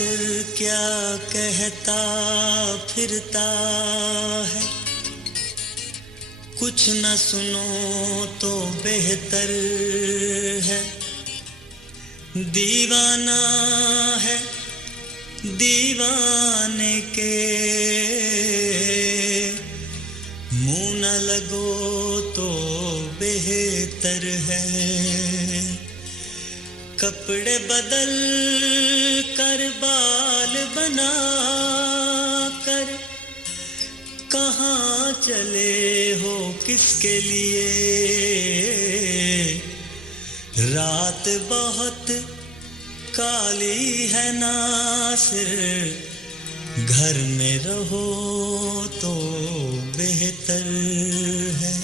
मुसाफिर क्या कहता फिरता है, कुछ न सुनो तो बेहतर है। दीवाना है दीवाने के मुंह न लगो तो बेहतर है। कपड़े बदल कर बाल बना कर कहाँ चले हो किसके लिए। रात बहुत काली है नासिर, घर में रहो तो बेहतर है।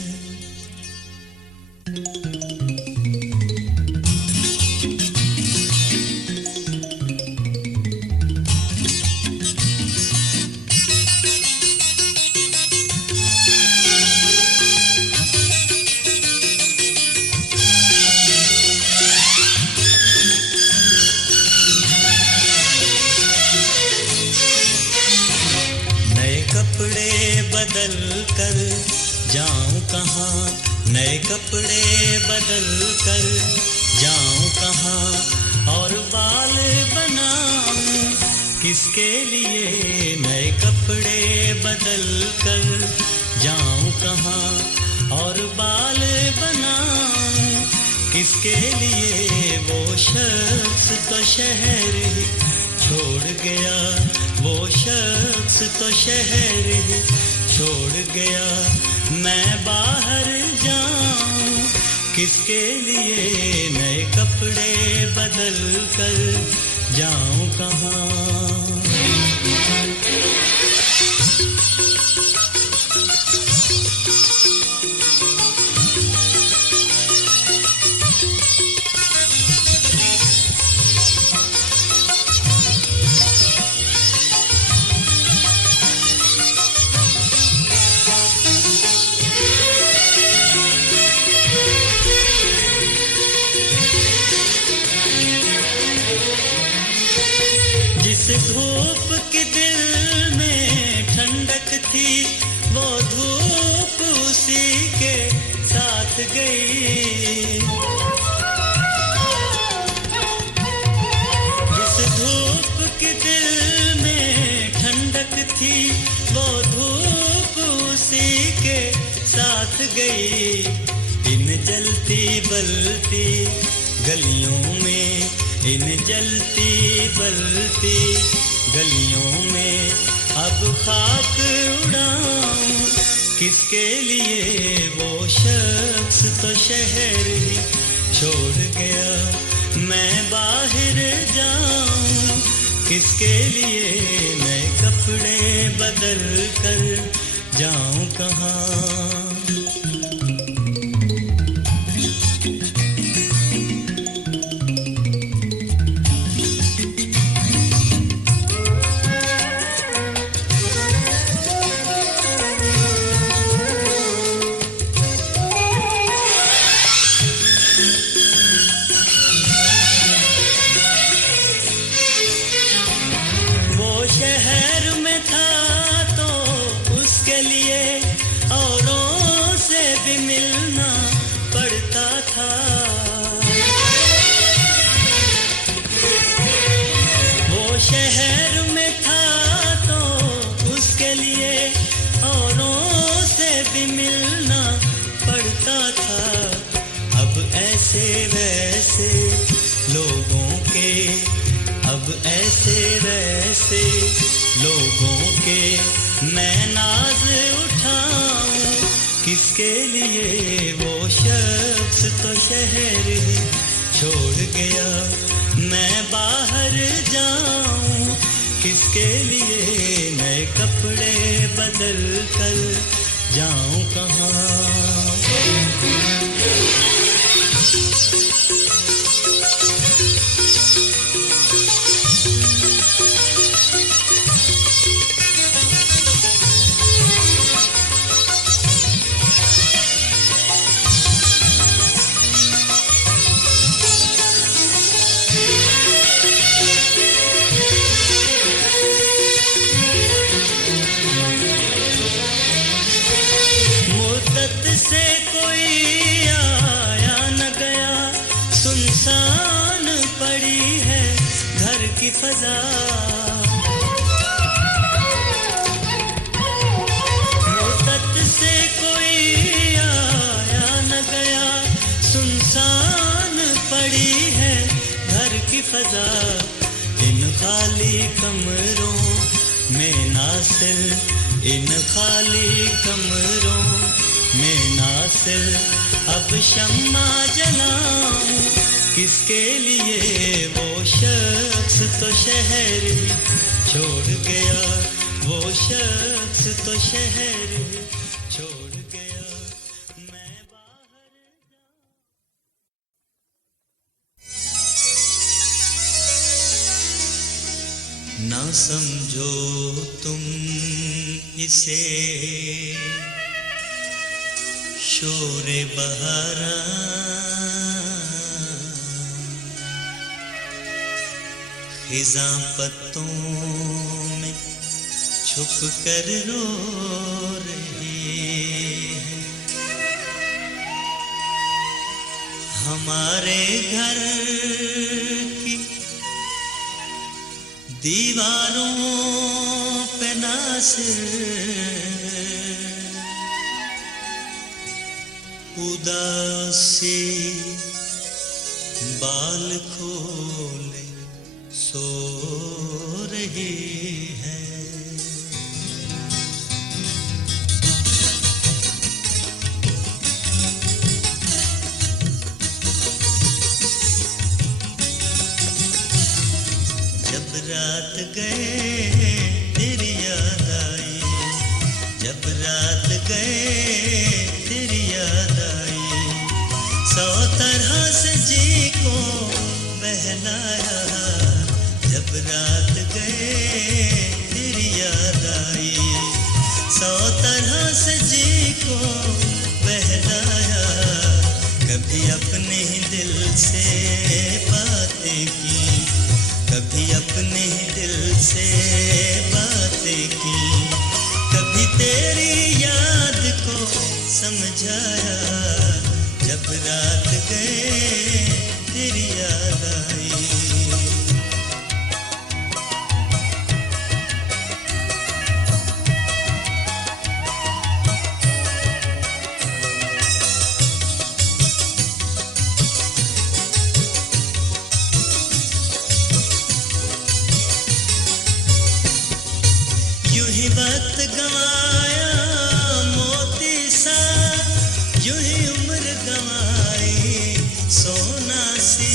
बदल कर जाऊं कहाँ, नए कपड़े बदल कर जाऊं कहाँ, और बाल बनाऊं किसके लिए। नए कपड़े बदल कर जाऊं कहाँ और बाल बनाऊं किसके लिए। वो शख्स तो शहर ही छोड़ गया, वो शख्स तो शहर ही छोड़ गया। मैं बाहर जाऊं किसके लिए, नए कपड़े बदल कर जाऊं कहाँ। धूप की दिल में ठंडक थी, वो धूप उसी के साथ गई। जिस धूप की दिल में ठंडक थी, वो धूप उसी के साथ गई। इन जलती बलती गलियों में, इन जलती बलती गलियों में अब खाक उड़ाऊं किसके लिए। वो शख्स तो शहर ही छोड़ गया, मैं बाहर जाऊं किसके लिए। नए कपड़े बदल कर जाऊं कहाँ। शहर में था तो उसके लिए औरों से भी मिलना पड़ता था। वो शहर में था तो उसके लिए औरों से भी मिलना पड़ता था। अब ऐसे वैसे लोगों के, अब ऐसे वैसे लोगों के मैं नाज उठाऊं किसके लिए। वो शख्स तो शहर ही छोड़ गया, मैं बाहर जाऊं किसके लिए। नए कपड़े बदल कर जाऊं कहाँ। फजा, वो तट से कोई आया न गया, सुनसान पड़ी है घर की फजा। इन खाली कमरों में नासिर, इन खाली कमरों में नासिर, अब शम्मा जलाऊं किसके लिए? वो शख्स तो शहर ही छोड़ गया, वो शख्स तो शहर ही छोड़ गया, मैं बाहर जाऊं। ना समझो तुम इसे शोरे बहारा, खिज़ां पत्तों में छुप कर रो रही है। हमारे घर की दीवारों पे नासिर उदासी बाल खोले सो रही है। जब रात गए तेरी याद आई, जब रात गए तेरी याद आई, सौ तरह से जी को बहलाया। जब रात गए तेरी याद आई, सौ तरह से जी को बहलाया। कभी अपने ही दिल से बातें की, कभी अपने ही दिल से बातें की, कभी तेरी याद को समझाया। जब रात गए तेरी याद आई, यूं ही वक्त गंवाया मोती सा, यूं ही उम्र गंवाई सोना सी।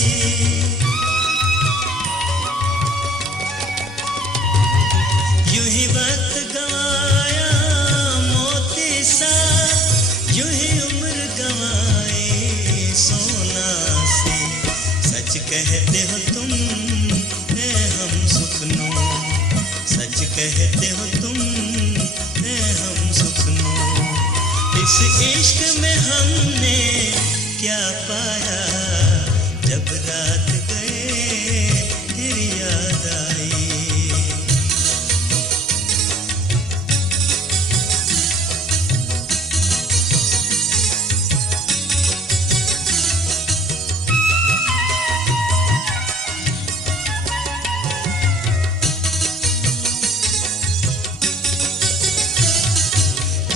यूं ही वक्त गंवाया मोती सा, यूं ही उम्र गंवाई सोना सी। सच कहते हो तुम है हम सुखनों, सच कहते हो तुम है हम सुखनों। इस इश्क में हमने क्या पाया? जब रात गए तेरी याद आई,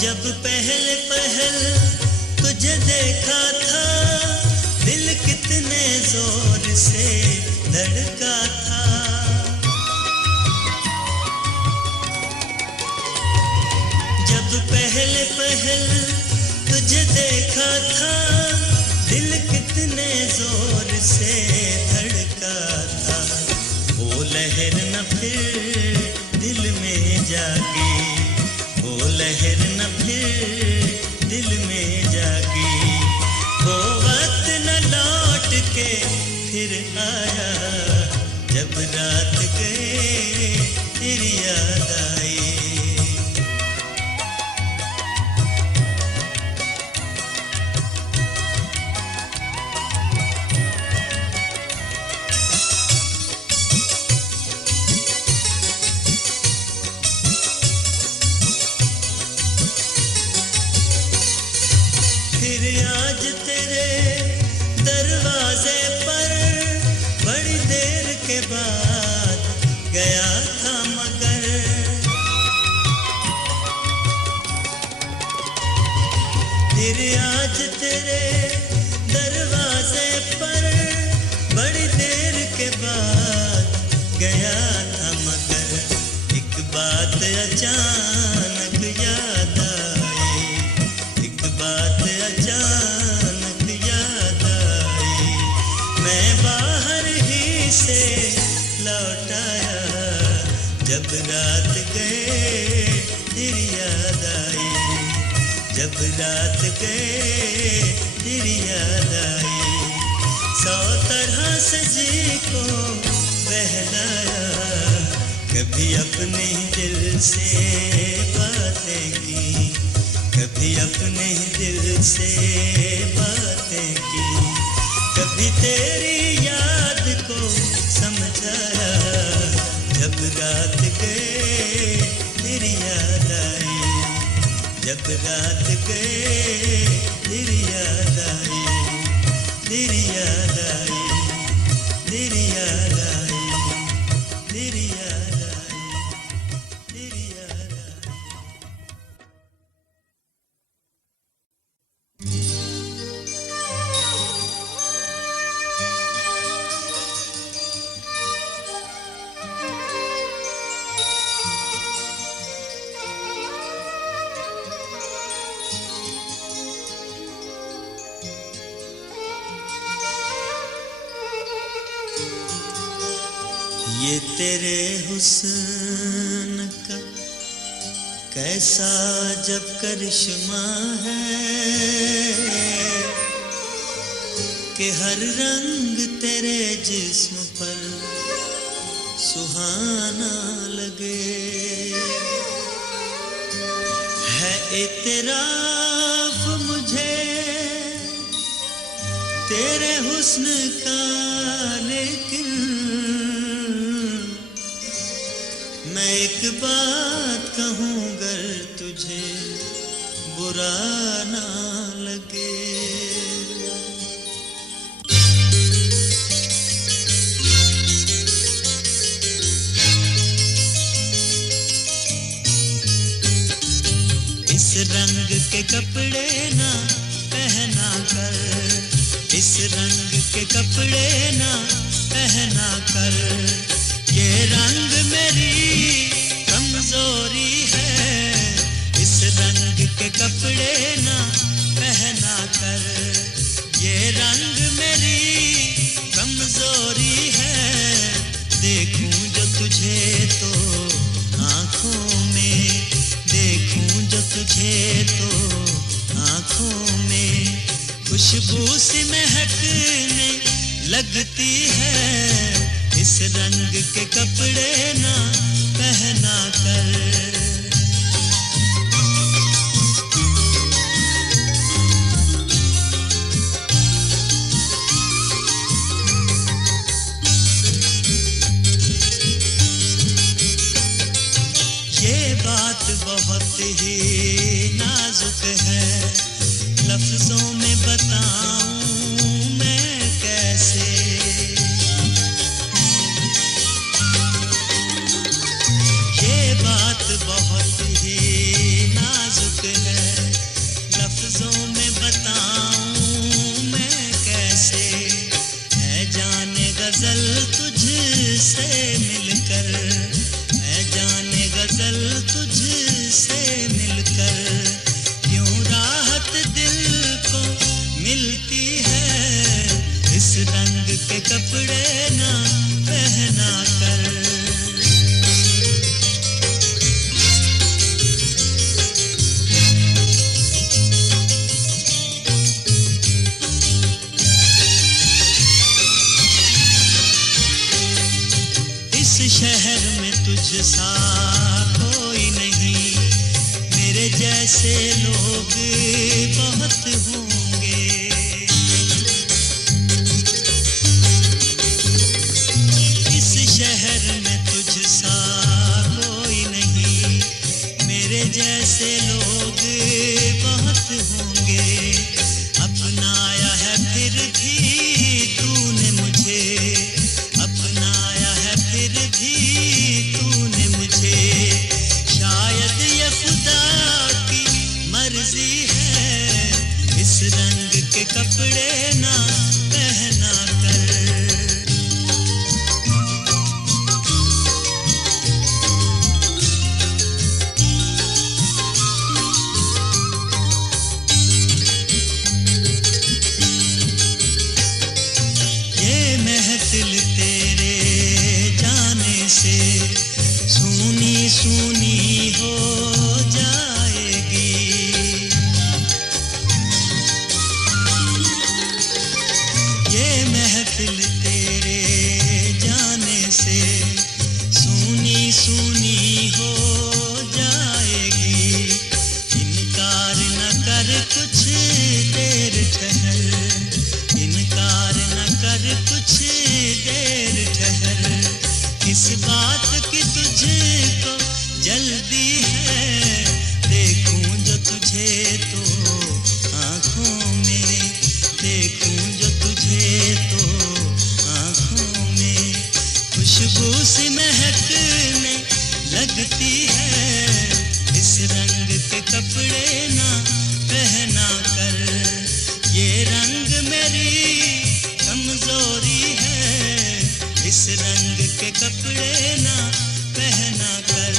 जब पहले पहल तुझे देखा था, दिल कितने जोर से धड़का था। जब पहले पहल तुझे देखा था, दिल कितने जोर से धड़का था। वो लहर न फिर दिल में जागी, वो लहर न फिर दिल में जागी। वो वक्त न लौट के फिर आया। जब रात गए तेरी याद आई, फिर आज तेरे दरवाजे पर बड़ी देर के बाद गया था मगर फिर आज तेरे दरवाजे पर बड़ी देर के बाद गया था मगर एक बात अचानक याद आई, एक बात अचानक याद आई। मैं बाहर ही से लौट आया, जब रात गए फिर याद आई, जब रात गए फिर याद आई। 100 तरह से जी को बहलाया, कभी अपने दिल से बातें की, कभी अपने दिल से बातें की, कभी तेरी याद को समझाया, जब रात गए फिर याद आई, जब रात गए फिर याद आई, फिर याद आई, फिर याद आई, फिर याद आई, फिर याद आई। ये तेरे हुस्न का कैसा जब करिश्मा है कि हर रंग तेरे जिस्म पर सुहाना लगे। है इतराफ मुझे तेरे हुस्न का, लेकिन मैं एक बात कहूँ गर तुझे बुरा ना लगे। इस रंग के कपड़े ना पहना कर, इस रंग के कपड़े ना पहना कर, ये रंग मेरी कमजोरी है। इस रंग के कपड़े ना पहना कर, ये रंग मेरी कमजोरी है। देखूं जो तुझे तो आँखों में, देखूं जो तुझे तो आँखों में, खुशबू सी महकने लगती है। इस रंग के कपड़े ना पहना कर। ये बात बहुत ही नाजुक है, लफ्जों में बताऊं मैं कैसे। बात बहुत ही नाजुक है, लफ्जों में बताऊं मैं कैसे। है जाने गजल तुझसे मिलकर, है जाने गजल तुझसे मिलकर, क्यों राहत दिल को मिलती है। इस रंग के कपड़े ना पहना कर। शहर में तुझ सा कोई नहीं, मेरे जैसे लोग बहुत होंगे। इस शहर में तुझ सा कोई नहीं, मेरे जैसे लोग बहुत होंगे। अपनाया है फिर भी तूने मुझे, अपनाया है फिर भी ये महफिल तेरे जाने से सूनी सूनी हो जाएगी। इनकार न कर कुछ देर ठहर, इनकार न कर कुछ देर ठहर। इस बात की तुझको जल्दी है, देखूं जो तुझे तो आँखों में, देखूं जो तुझे तो आँखों में। खुशबू सी महकने लगती है, इस रंग के कपड़े ना पहना कर। ये रंग मेरी कमजोरी है, इस रंग के कपड़े ना पहना कर।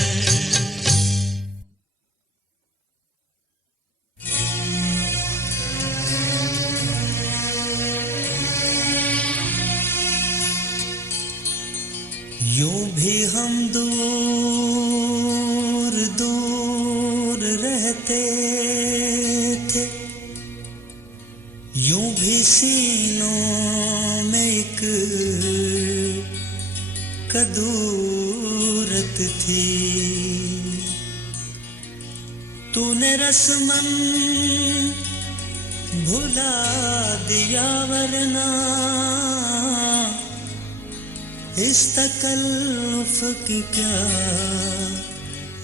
यूं भी हम दूर दूर रहते थे, यूं भी सीनों में एक कदूरत थी। तूने रस्मन भुला दिया वरना इस तकल्लुफ की क्या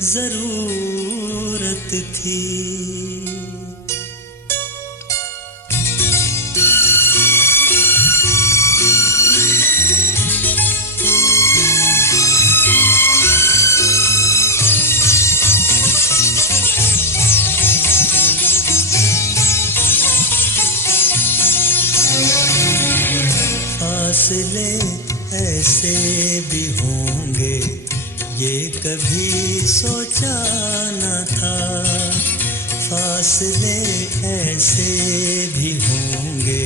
जरूरत थी। फासले ऐसे भी होंगे ये कभी सोचा न था। फासले ऐसे भी होंगे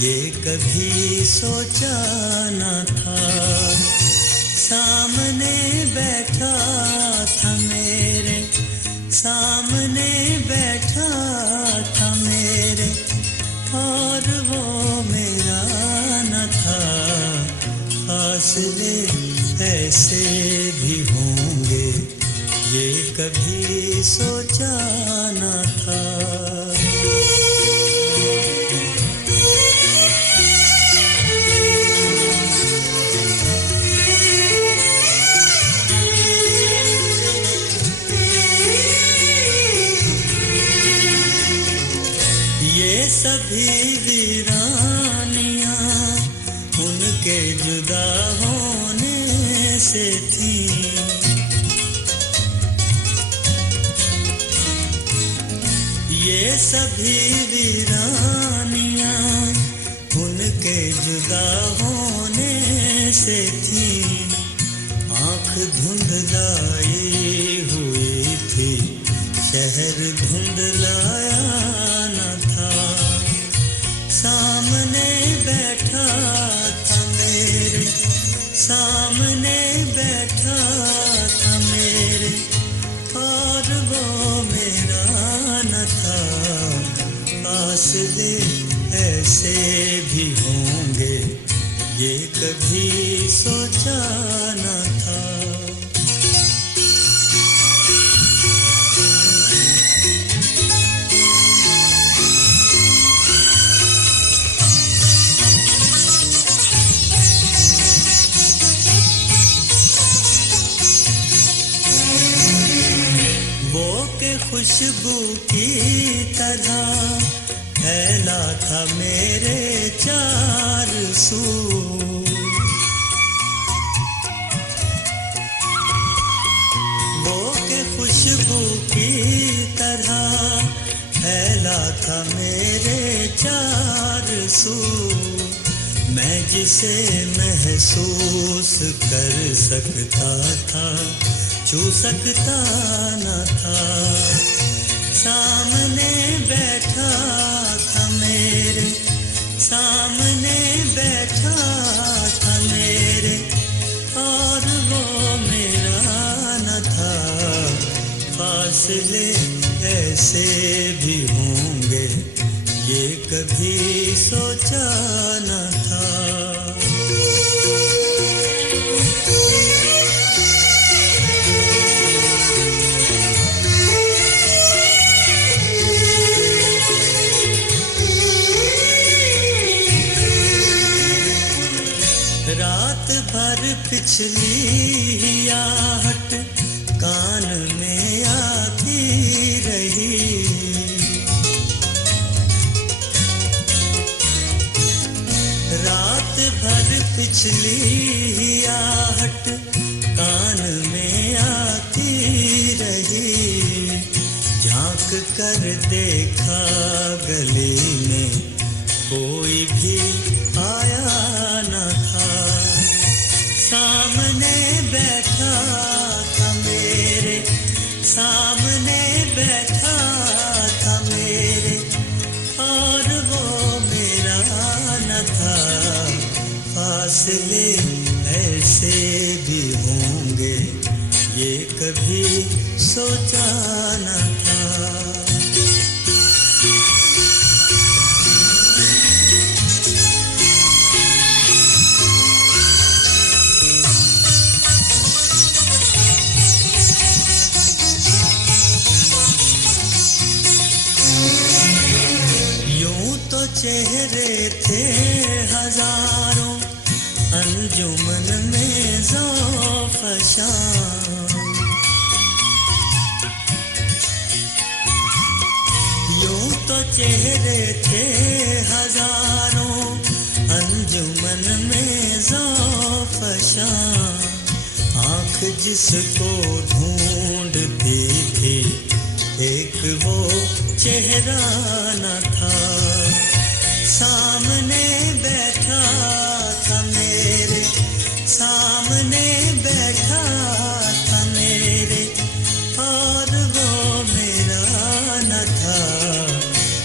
ये कभी सोचा न था। सामने बैठा था मेरे, सामने बैठा था मेरे, और वो मेरा न था। फासले ऐसे भी होंगे ये कभी सोचा न था। ये सभी वीरानियां उनके जुदा होने से थी। ये सभी वीरानियां उनके जुदा होने से थी। आँख धुंधलाई हुई थी, शहर धुंधलाया न था। सामने बैठा था मेरे, सामने बैठा था मेरे, और वो मेरा न था। फासले ऐसे भी होंगे ये कभी सोचा न था। खुशबू की तरह फैला था मेरे चार सू। वो के खुशबू की तरह फैला था मेरे चार सू। मैं जिसे महसूस कर सकता था छू सकता न था। सामने बैठा था मेरे, सामने बैठा था मेरे, और वो मेरा न था। फासले ऐसे भी होंगे ये कभी सोचा न रात भर पिछली आहट कान में आती रही। रात भर पिछली आहट कान में आती रही। झांक कर देखा गली में कोई भी आया न था। सामने बैठा था मेरे, सामने बैठा था मेरे, और वो मेरा न था। फासले ऐसे भी होंगे ये कभी सोचा न था। चेहरे थे हजारों अंजुमन में ज़ौफ़शां। यूं तो चेहरे थे हजारों अंजुमन में ज़ौफ़शां। आँख जिसको ढूंढती थी एक वो चेहरा न था। सामने बैठा था मेरे, सामने बैठा था मेरे, और वो मेरा न था।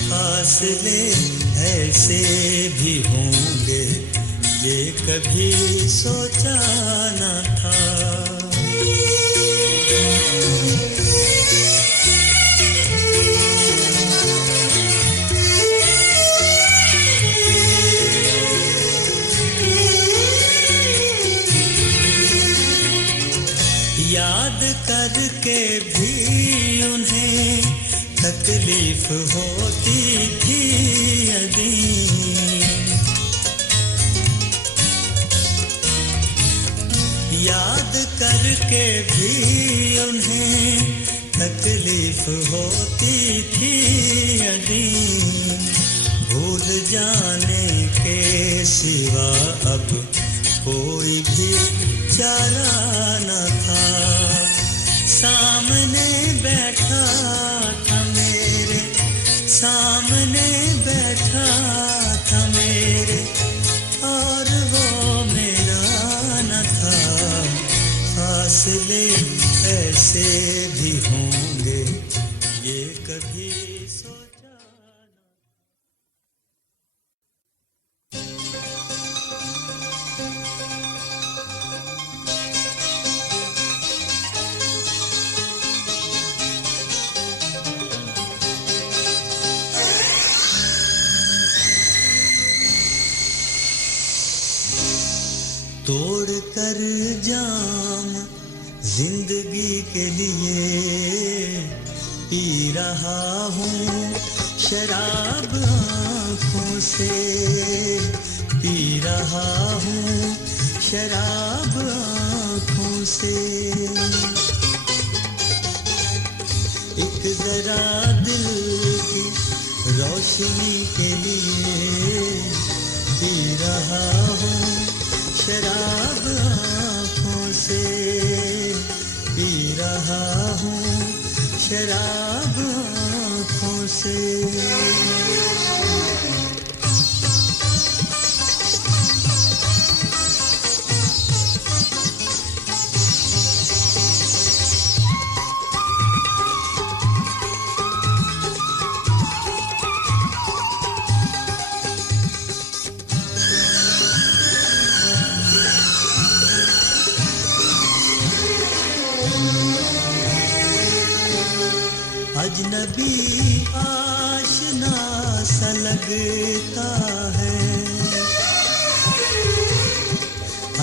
फासले ऐसे भी होंगे ये कभी सोचा न था। याद करके भी उन्हें तकलीफ होती थी यदि। याद करके भी उन्हें तकलीफ होती थी यदि। भूल जाने के सिवा अब कोई भी चारा न था। सामने बैठा था मेरे, सामने बैठा था मेरे, और वो मेरा न था। फासले ऐसे भी होंगे ये कभी सोचा न। तोड़ कर जाम जिंदगी के लिए पी रहा हूँ शराब आँखों से, पी रहा हूँ शराब आँखों से। एक जरा दिल की रोशनी के लिए पी रहा हूँ शराब आँखों से, पी रहा हूँ शराब आँखों से। अजनबी आशना सा लगता है,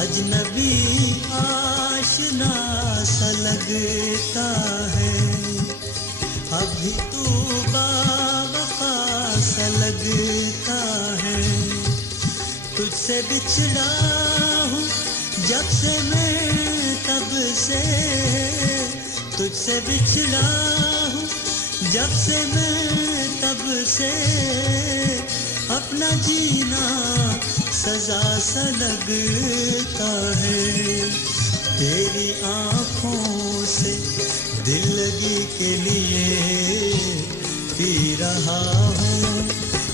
अजनबी आशना सा लगता है। अभी तू बावफा सा लगता है। तुझसे बिछड़ा हूँ जब से मैं तब से तुझसे बिछड़ा हूँ, जब से मैं तब से अपना जीना सजा सा लगता है। तेरी आँखों से दिल लगी के लिए पी रहा हूँ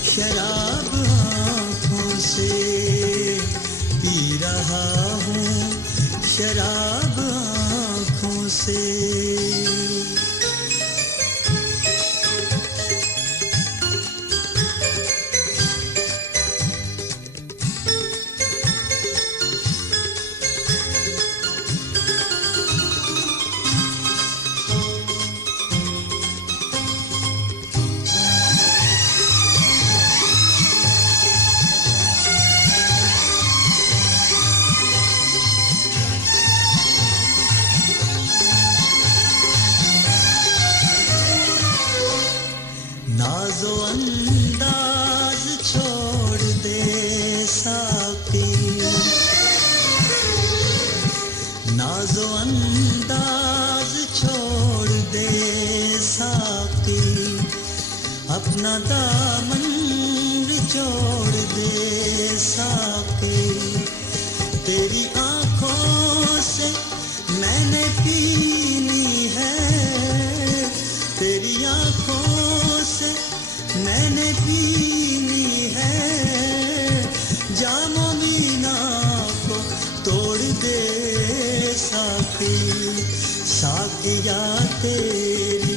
शराब, आँखों से पी रहा हूँ शराब, आँखों से। नाज़ो अंदाज छोड़ दे साकी, नाज़ो अंदाज छोड़ दे साकी, अपना दामन छोड़ दे साकी। तेरी आँखों से मैंने पीनी है, तेरी आँखों से मैंने पीनी है, जामो मीना को तोड़ दे साकी। साकिया तेरी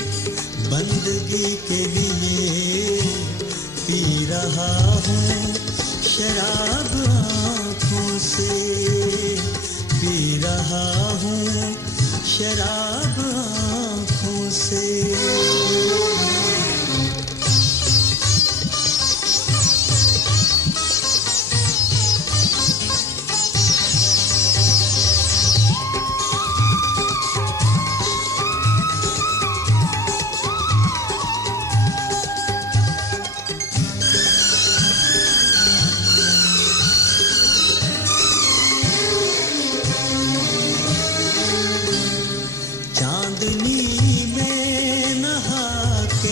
बंदगी के लिए पी रहा हूँ शराब, आँखों से पी रहा हूँ शराब, आँखों से।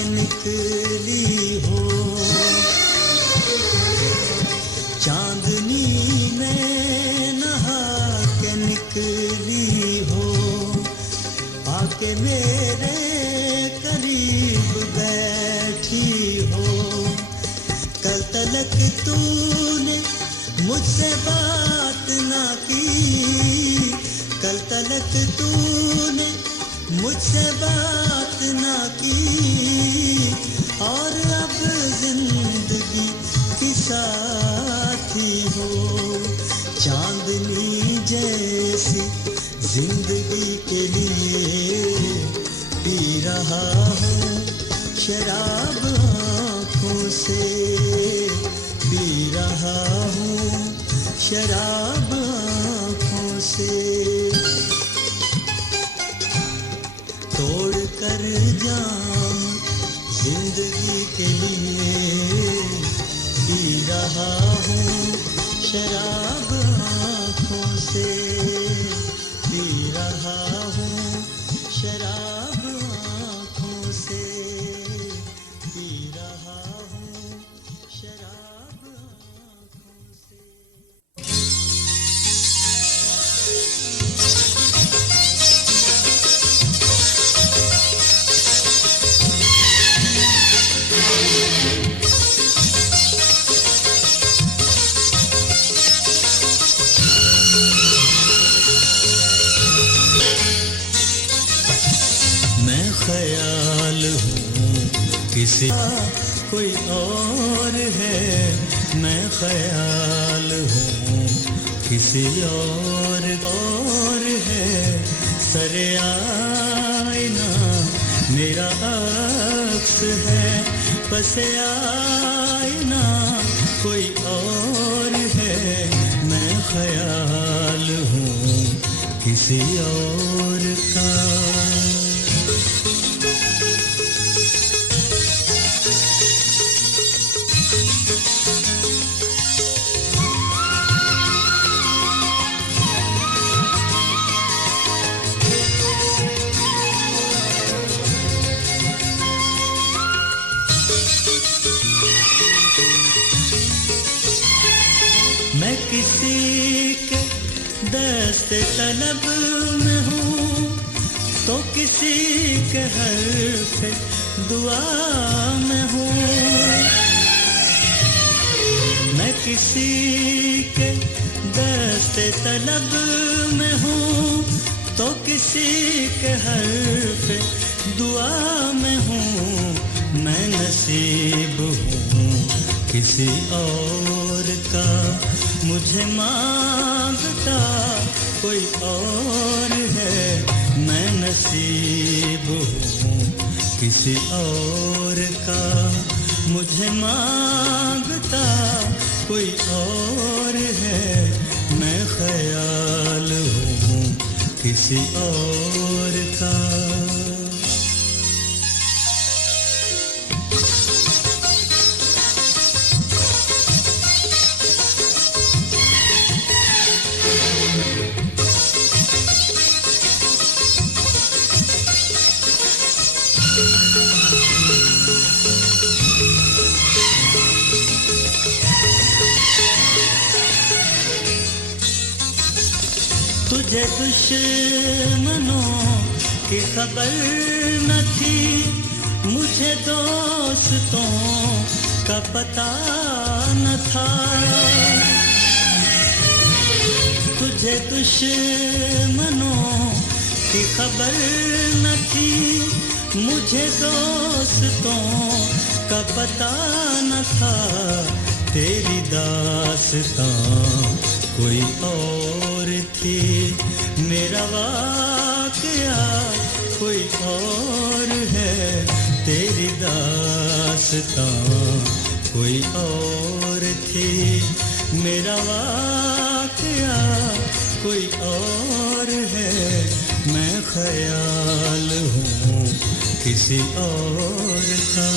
निकली हो चांदनी में नहा के निकली हो, आके मेरे करीब बैठी हो। कल तलक तूने मुझसे बात ना की, कल तलक तूने मुझसे बात ना की, और अब जिंदगी की साथी हो। चांदनी जैसी जिंदगी के लिए पी रहा हूँ शराब, आँखों से पी रहा हूँ शराब, आँखों से। तोड़ कर जाम जिंदगी के लिए पी रहा हूँ शराब, आँखों से पी रहा हूँ शराब, आँखों से पी रहा हूँ शराब, आँखों से। ख्याल हूँ किसी कोई और है, मैं ख्याल हूँ किसी और है। सरे आईना मेरा अक्स है, पसे आईना कोई और है। मैं ख्याल हूँ किसी और का। मैं किसी के दस्ते तलब में हूँ तो किसी के हर्फ़े दुआ में हूँ। मैं किसी के दस्ते तलब में हूँ तो किसी के हर्फ़े दुआ में हूँ। मैं नसीब हूँ किसी और का, मुझे मांगता कोई और है। मैं नसीब हूँ किसी और का, मुझे मांगता कोई और है। मैं ख्याल हूँ किसी और का। तुझे दुश्मनों की खबर न थी, मुझे दोस्तों का पता न था। तुझे दुश्मनों की खबर न थी, मुझे दोस्तों का पता न था। तेरी दास्तां कोई और थी, मेरा वाक़या कोई और है। तेरी दास्तां कोई और थी, मेरा वाक़या कोई और है। मैं ख्याल हूँ किसी और का।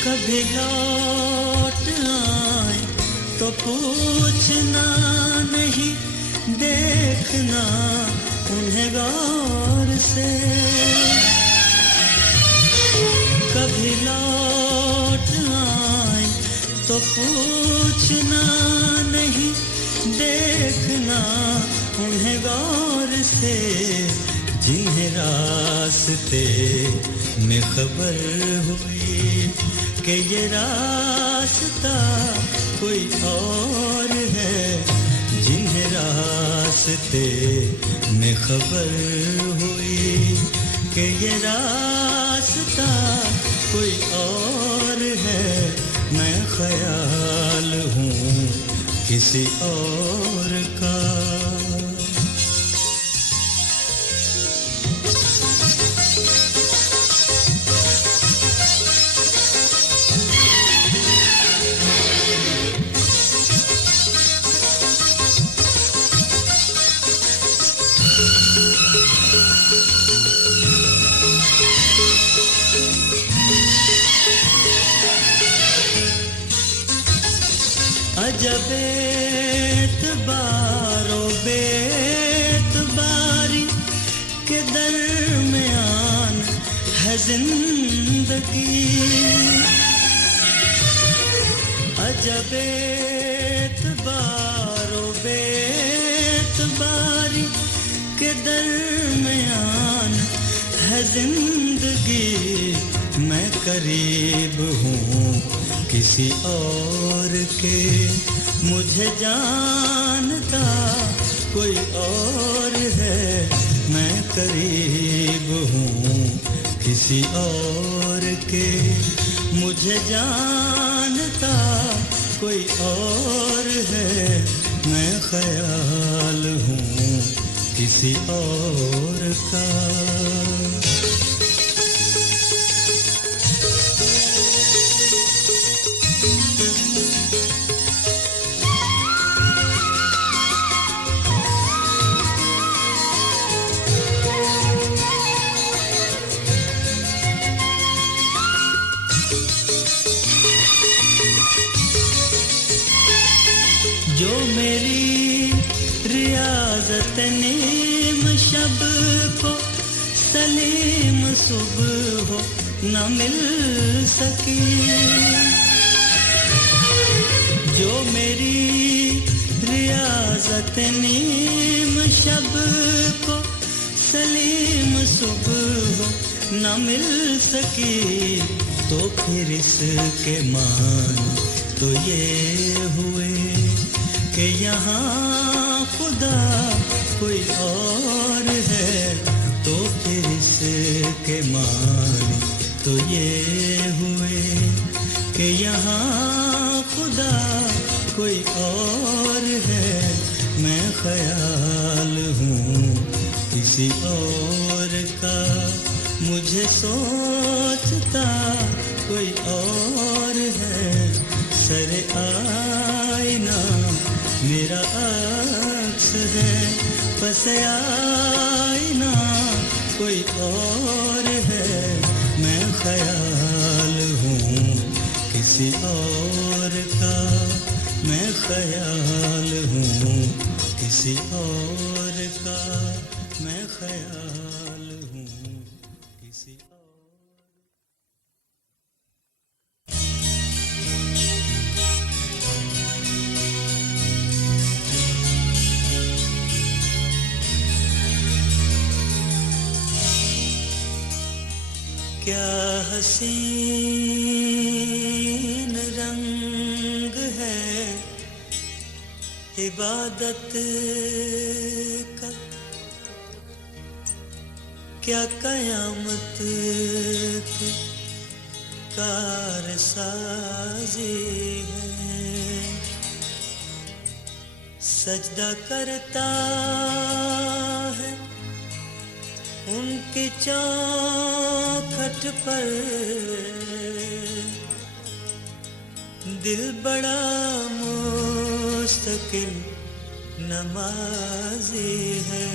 कभी लौट आए तो पूछना नहीं, देखना उन्हें गौर से। कभी लौट आए तो पूछना नहीं, देखना उन्हें गौर से। जिन्हें रास्ते में खबर हुई कि ये रास्ता कोई और है। जिन्हें रास्ते में खबर हुई कि ये रास्ता कोई और है। मैं ख्याल हूँ किसी और का। अजब एतबारो बेतबारी के दरमियान है जिंदगी। अजब एतबारो बेतबारी के दरमियान है जिंदगी। मैं करीब हूँ किसी और के, मुझे जानता कोई और है। मैं करीब हूँ किसी और के, मुझे जानता कोई और है। मैं ख्याल हूँ किसी और का। मेरी रियाजत नीम शब को सलीम सुबह हो न मिल सकी, जो मेरी रियाजत नीम शब को सलीम सुबह हो न मिल सकी, तो फिर इसके मान तो ये हुए कि यहाँ खुदा कोई और है, तो फिर इसके मान तो ये हुए कि यहाँ खुदा कोई और है। मैं ख्याल हूँ किसी और का, मुझे सोचता कोई और है, सरे आईना मेरा अक्स है, बस आईना कोई और है। मैं ख्याल हूँ किसी और का, मैं ख्याल हूँ किसी और का, मैं ख्याल हूँ किसी और। क्या हसीन रंग है इबादत का, क्या कयामत की कारसाजी है। सजदा करता है उनके चौखट पर दिल बड़ा मुस्तकिल नमाज़ी है।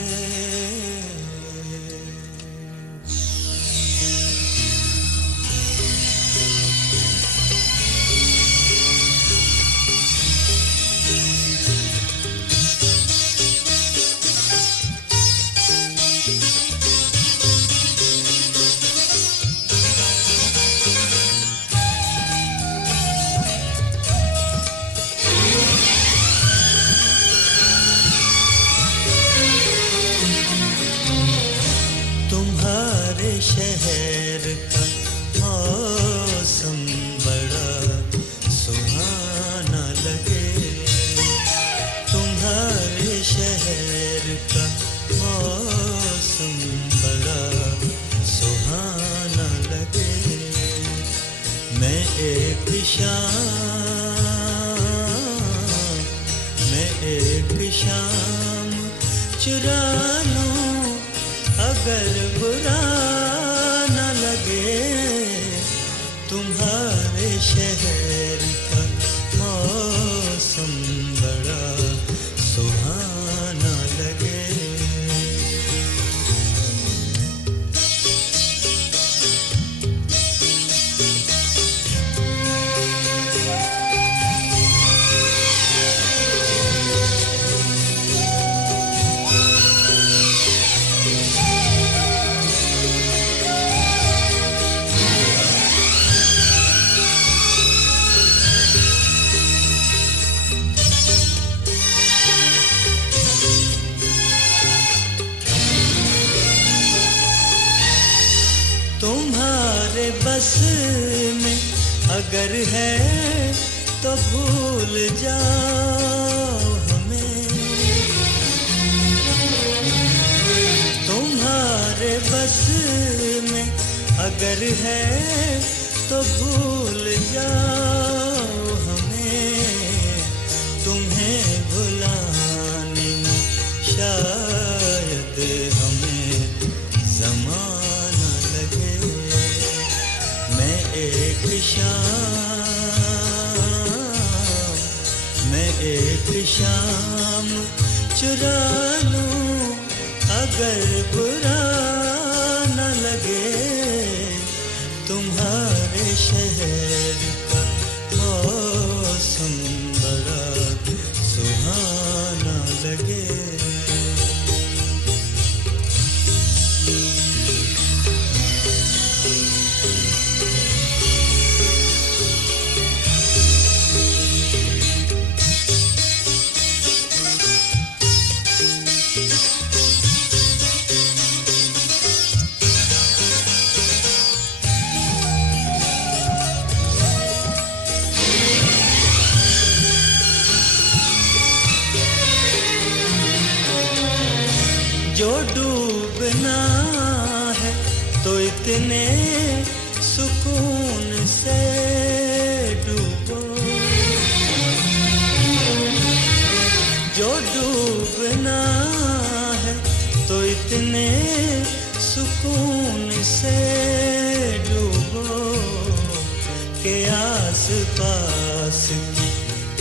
शहर का मौसम बड़ा सुहाना लगे, तुम्हारे शहर का मौसम बड़ा सुहाना लगे। मैं एक शाम चुरा लूं अगर बुरा तुम्हारे शहर का मौसम बड़ा सुहाना लगे। तुम्हारे बस में अगर है तो भूल जाओ हमें, तुम्हारे बस में अगर है तो भूल जाओ हमें। तुम्हें भुलाने में शायद हमें ज़माना लगे। मैं एक शाम चुरा लूं अगर बुरा न लगे। तुम्हारे शहर का मौसम बड़ा सुहाना तो इतने सुकून से डूबो, जो डूबना है तो इतने सुकून से डूबो के आस पास की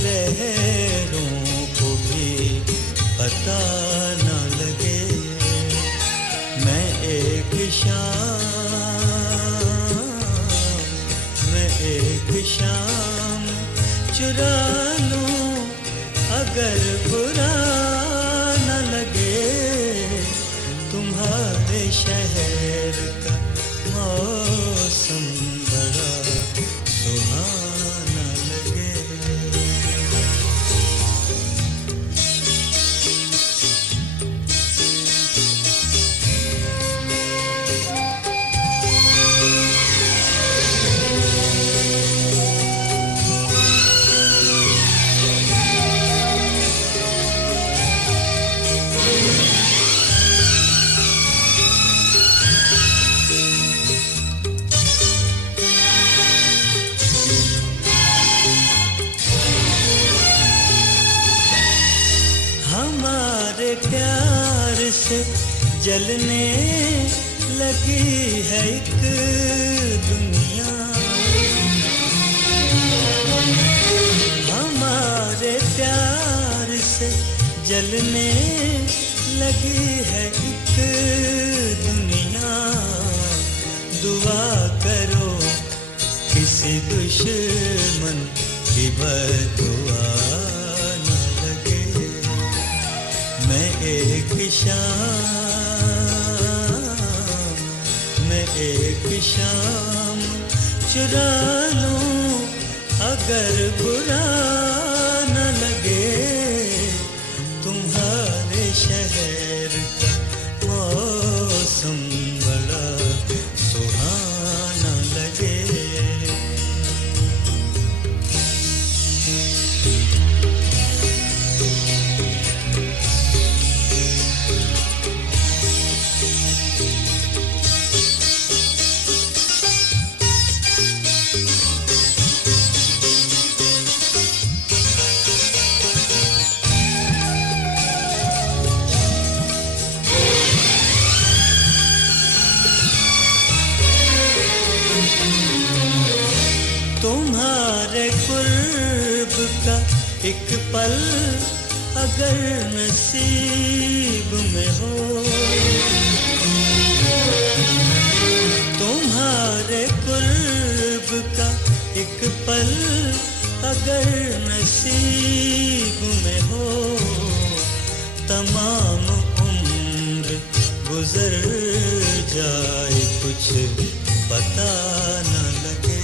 लहरों को भी पता न लगे। मैं एक शाम चुरा लूं अगर बुरा न लगे। तुम्हारे शहर का मौसम बड़ा सुहाना लगे। हमारे प्यार से जलने लगी है एक दुनिया। हमारे प्यार से जलने लगी है एक दुनिया। दुआ करो किसी दुश्मन की बददुआ न लगे। मैं एक शाम चुरा लूं अगर बुरा न लगे। तुम्हारे शहर का मौसम बड़ा सुहाना लगे। तुम्हारे कुर्ब का एक पल अगर नसीब में हो, तुम्हारे कुर्ब का एक पल अगर नसीब में हो, तमाम उम्र गुजर जाए कुछ पता न लगे।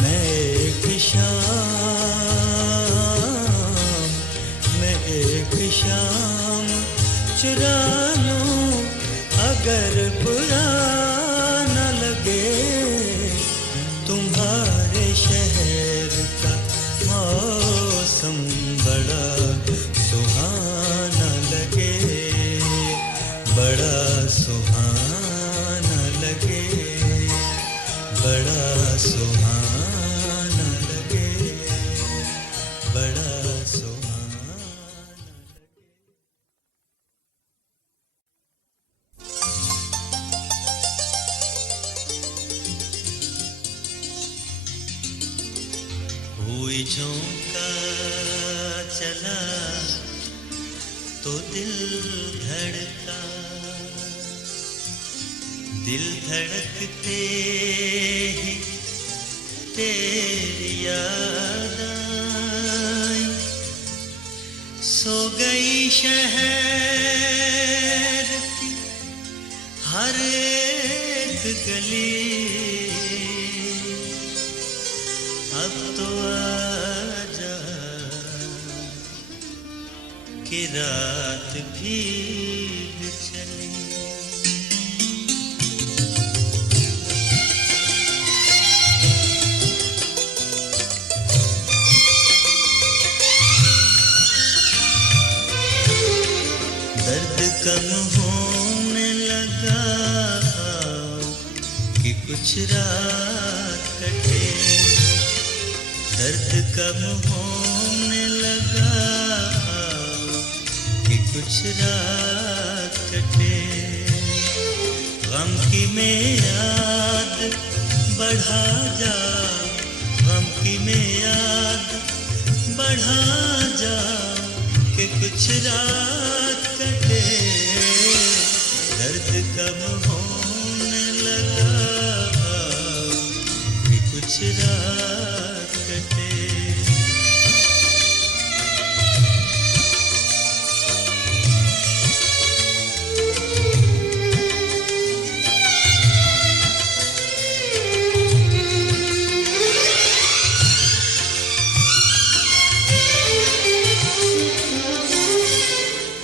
मैं एक शाम चुरा लूं अगर बुरा न लगे। तुम्हारे शहर का मौसम बड़ा सुहाना लगे, बड़ा सुहाना लगे, बड़ा सुहाना लगे, बड़ा सुहाना लगे। कोई झोंका चला तो दिल धड़का, दिल धड़कते ही तेरी याद आई। सो गई शहर की हर एक गली, अब तो आजा कि रात भी चली। दर्द कम होने लगा कुछ रात कटे, दर्द कम होने लगा कि कुछ रात कटे। गम की में याद बढ़ा जा, गम की में याद बढ़ा जा कि कुछ रात कटे, दर्द कम होने लगा कि कुछ रात कटे।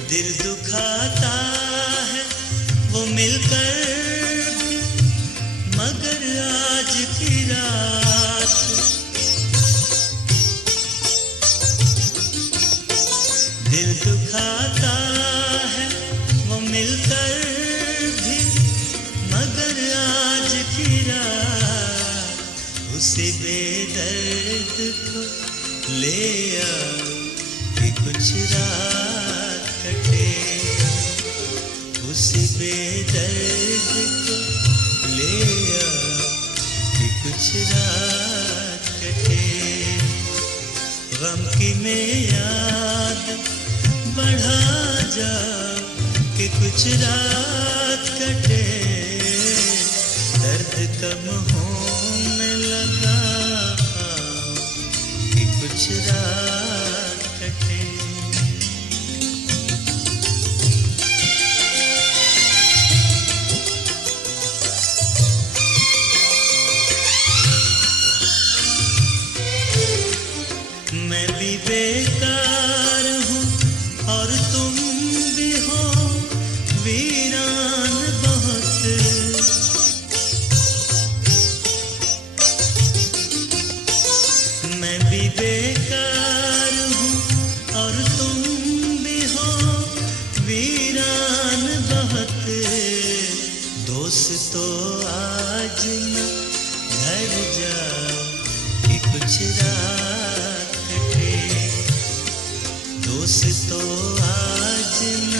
दिल दुखाता है वो मिलकर भी, मगर आज की रात दिल दुखाता है वो मिलकर भी, मगर आज की रात उसी बेदर्द को ले आओ कि कुछ रात कटे, उसी बेदर्द को ले आओ कि कुछ रात कटे। गम की में याद बढ़ा जा कि कुछ रात कटे, दर्द कम होने लगा कि कुछ रात कटे। मैं भी बेकार हूँ और तुम भी हो वीरान बहुत, मैं भी बेकार हूँ और तुम भी हो वीरान बहुत। दोस्तों आज न घर जाओ कि कुछ रात कटे, दोस्तों आज न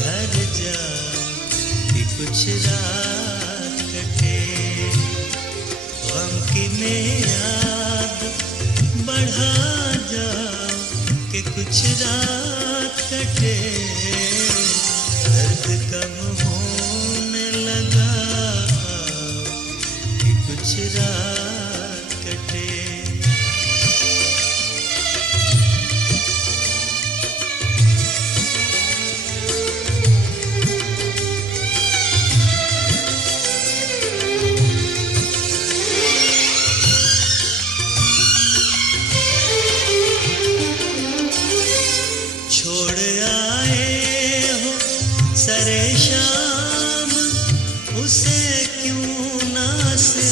घर जाओ कि कुछ रात कटे। गम की में याद बढ़ा जाओ कि कुछ रात कटे, दर्द कम होने लगा कि कुछ रात कटे। छोड़ आए हो सरे शाम उसे क्यों ना से,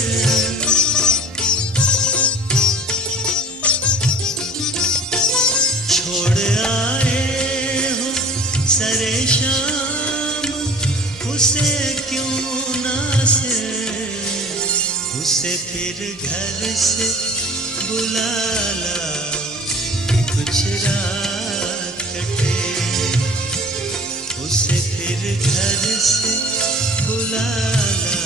छोड़ आए हो सरे शाम उसे क्यों ना से, उसे फिर घर से बुला ला कि कुछ रात कटे, उसे फिर घर से बुला ला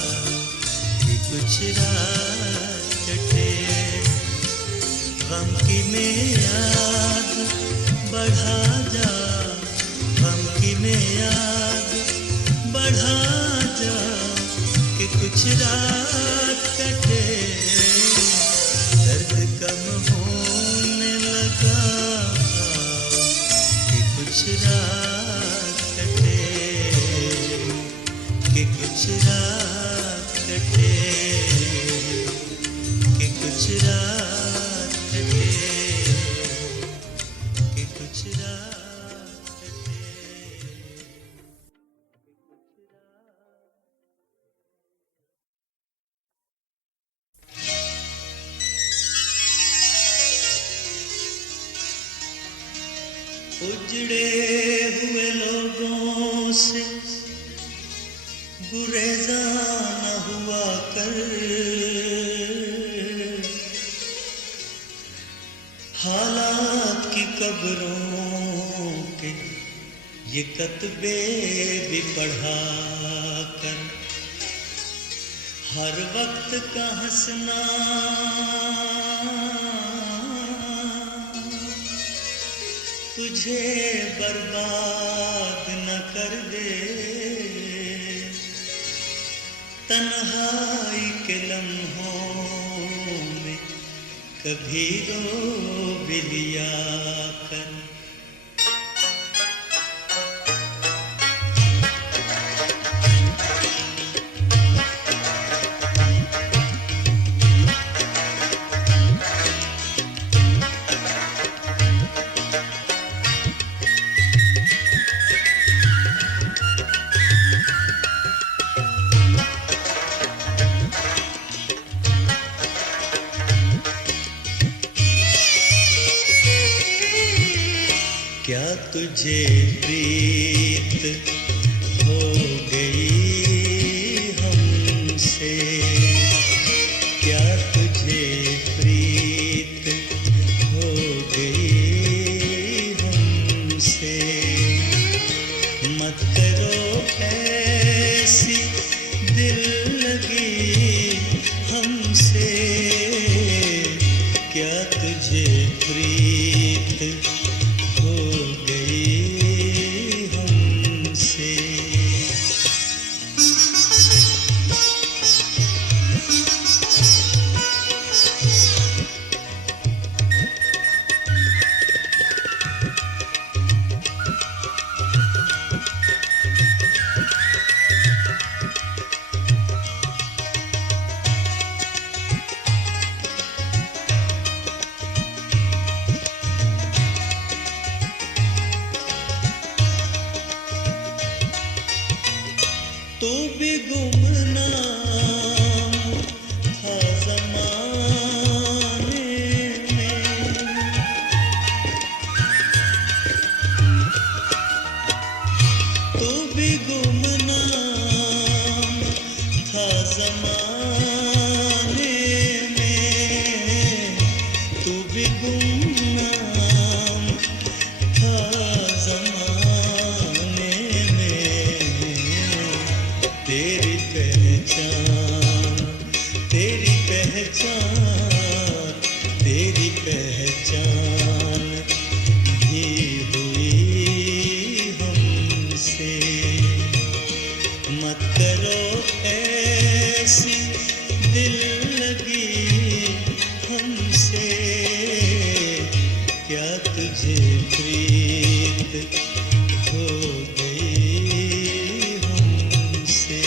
कि कुछ रात कटे। गम की में याद बढ़ा जा, गम की में याद बढ़ा जा कि कुछ रात कटे, दर्द कम होने लगा कि कुछ रात कटे, कि कुछ रात कटे, कि कुछ रात कटे, कि कुछ रात कटे। उजड़े हुए लोगों से गुरेज़ा न हुआ कर, हालात की कब्रों के ये कतबे भी पढ़ा कर, हर वक्त का हंसना तुझे बर्बाद न कर दे, तन्हाई के लम्हों में कभी रो भी लिया कर। क्या तुझे प्रीत हो गई हमसे, क्या तुझे प्रीत हो गई हमसे, मत करो ऐसी दिल लगी हमसे, क्या तुझे प्रीत हो गई हमसे। तू भी गुमनाम था ज़माने में, तू भी गुमनाम था ज़माने में, तू भी गुमनाम था ज़माने में, तेरी पहचान, तेरी पहचान, तेरी पहचान भी हुई हमसे, मत करो ऐसी दिल लगी हमसे, क्या तुझे प्रीत हो गई हमसे।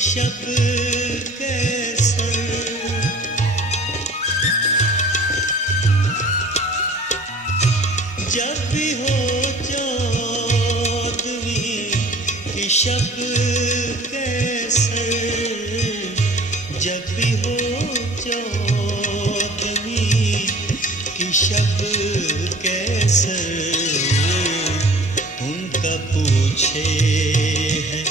शब कैसर जब भी हो चौदहवीं की शब कैसर जब भी हो चौदहवीं की शब कैसर उनका पूछे है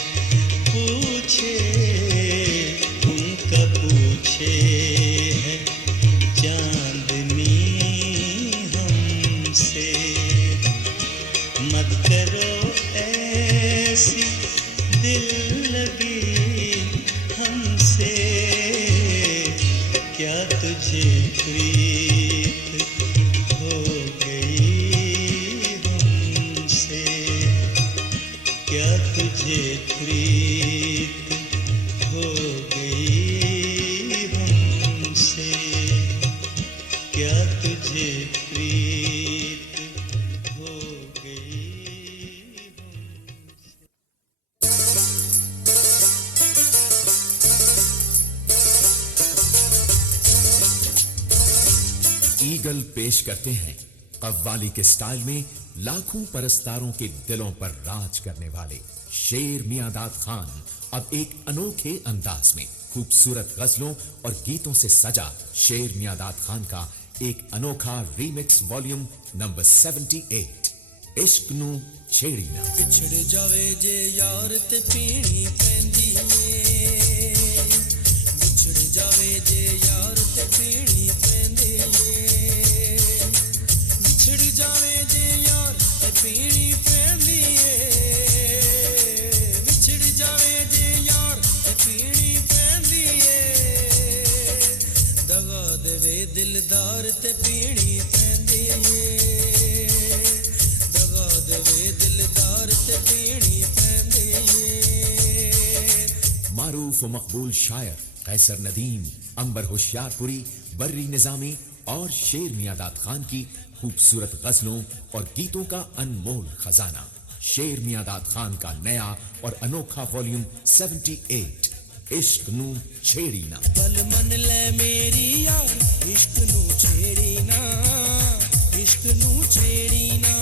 उनका पूछे है चांदनी हमसे मत करो ऐसी दिल लगी हमसे क्या तुझे प्रीत हो गई हमसे क्या तुझे प्रीत हो गई हमसे क्या तुझे प्रीत हो गई हमसे। ईगल पेश करते हैं कव्वाली के स्टाइल में लाखों परस्तारों के दिलों पर राज करने वाले शेर मियांदाद खान अब एक अनोखे अंदाज में खूबसूरत गजलों और गीतों से सजा शेर मियांदाद खान का एक अनोखा रीमिक्स वॉल्यूम नंबर 78 इश्क नू छेड़ी ना बिछड़ जावे जे यार ते पीनी पैंदी है बिछड़ जावे जे यार ते पीनी पैंदी है बिछड़ जावे जे यार ते पीनी पैंदी है बिछड़ जावे जे यार ते पीनी पैंदी है दगा देवे दिलदार ते पीनी पैंदी है दगा देवे दिलदार ते पीनी पैंदी है। मारूफ व मकबूल शायर कैसर नदीम अंबर होशियारपुरी बर्री निजामी और शेर मियांदाद खान की खूबसूरत गजलों और गीतों का अनमोल खजाना शेर मियांदाद खान का नया और अनोखा वॉल्यूम 78 इश्क नू छेड़ी ना पल मन ले मेरी यार इश्क नू छेड़ी ना इश्क नू छेड़ी ना